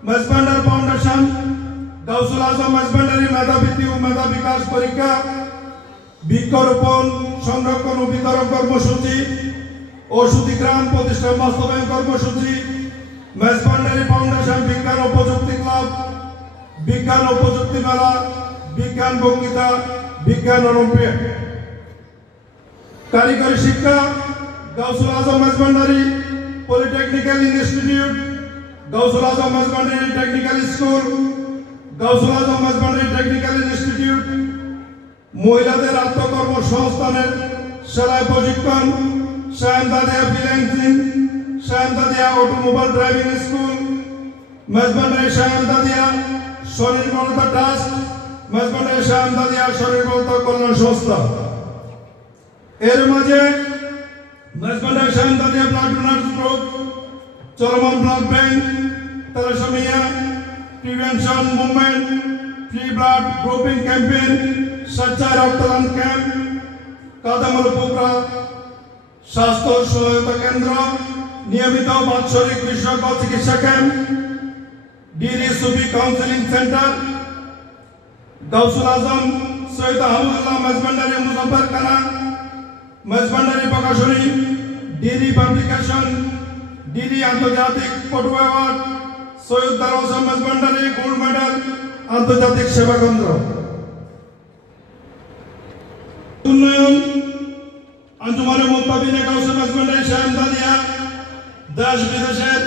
মেজবান্ডার foundation গাউসুল আজম মেজবান্ডারি মেধাবৃত্তি ও মেধা বিকাশ পরীক্ষা বৃক্ষরোপণ সংরক্ষণ ও বিতরণ কর্মসূচি ও সুতিগ্রাম প্রতিষ্ঠান বাস্তবায়ন কর্মসূচি মেজবান্ডারি ফাউন্ডেশন বিজ্ঞান ও প্রযুক্তি ক্লাব বিজ্ঞান ও প্রযুক্তি মেলা বিজ্ঞান বক্তৃতা বিজ্ঞান অলিম্পিয়াড কারিগরি শিক্ষা Gausul Azam Maizbhandari polytechnical institute Gausul Azam Maizbhandari technical school Gausul Azam Maizbhandari technical institute মহিলাদের আত্মকর্মসংস্থানের সেলাই প্রশিক্ষণ শায়নদাদিয়া ফ্রিল্যান্সিং শায়নদাদিয়া অটোমোবাইল ড্রাইভিং স্কুল মেজবান্ডারি শায়নদাদিয়া স্বনির্ভরতা ট্রাস্ট মেজবান্ডারি শায়নদাদিয়া স্বনির্ভরতা কল্যাণ সংস্থা এর মাঝে মেজবান্ডারি শায়নদাদিয়া ব্লাড ডোনার্স গ্রুপ চলমান blood bank thalassemia prevention movement free blood grouping campaign স্বেচ্ছায় রক্তদান ক্যাম্প কাদামল পোকরা স্বাস্থ্য সহায়তা কেন্দ্র নিয়মিত বাৎসরিক বিশেষজ্ঞ চিকিৎসা camp DD Sufi counselling center Gausul Azam Syed Ahmadullah Maizbhandari মুজাফফরখানা মেজবান্ডারি প্রকাশনী ডিডি পাবলিকেশন ডিডি আন্তর্জাতিক ফটো অ্যাওয়ার্ড সৈয়দ দারোসা মেজবান্ডারি গোল্ড মেডেল আন্তর্জাতিক সেবা কেন্দ্র উন্নয়ন আঞ্জুমানে মুত্তাবিনে গাউসুল মেজবান্ডারি শায়নদাদিয়া দেশ বিদেশের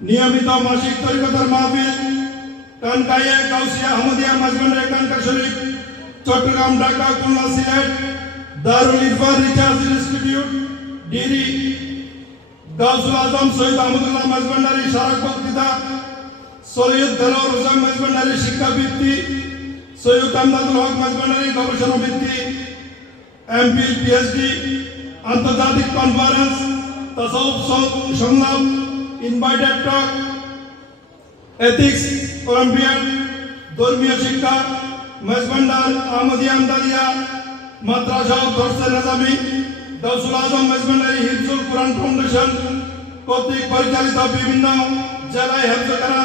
নিয়মিত মাসিক তরিকতার মাহফিল কানকাইয়ে গাউসিয়া আহমদিয়া মেজবান্ডারি কানকা শরীফ চট্টগ্রাম ঢাকা খুলনা সিলেট দারুল ইরফান রিসার্চ ইনস্টিটিউট ডিডি গাউসুল আজম সৈয়দ আহমদুল্লাহ মেজবান্ডারি শারক বক্তৃতা সৈয়দ দেলোয়ার হোসেন মেজবান্ডারি শিক্ষাবৃত্তি সৈয়দ আমদাদুল হক মেজবান্ডারি গবেষণা বৃত্তি এমপি পিএইচডি আন্তর্জাতিক কনফারেন্স তাসাউফ সংলাপ ইনভাইটেড টক এথিক্স অলিম্পিয়াড ধর্মীয় শিক্ষা মেজবান্ডার আহমদিয়া আমদাদিয়া মাদ্রাসা দর্শে নিজামী গাউসুল আজম মেজবান্ডারি হিফজুল কুরআন ফাউন্ডেশন কর্তৃক পরিচালিত বিভিন্ন জেলায় হেফজখানা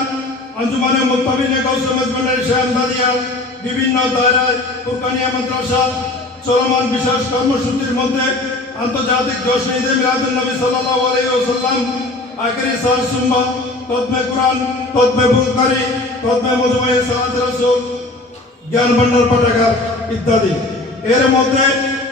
আঞ্জুমানে মুত্তাবিনে গাউসুল মেজবান্ডারি শায়নদাদিয়া বিভিন্ন দায়রায় ফুরকানিয়া মাদ্রাসা চলমান বিশেষ কর্মসূচির মধ্যে আন্তর্জাতিক জশ্ন ঈদে মিলাদুন নবী সাল্লাল্লাহু আলাইহি ওয়াসাল্লাম আখিরি সার সুম্মা খতমে কুরআন খতমে বুখারী খতমে মুজমায়ে সালাত রাসূল জ্ঞান ভান্ডার পাঠাগার ইত্যাদি এর মধ্যে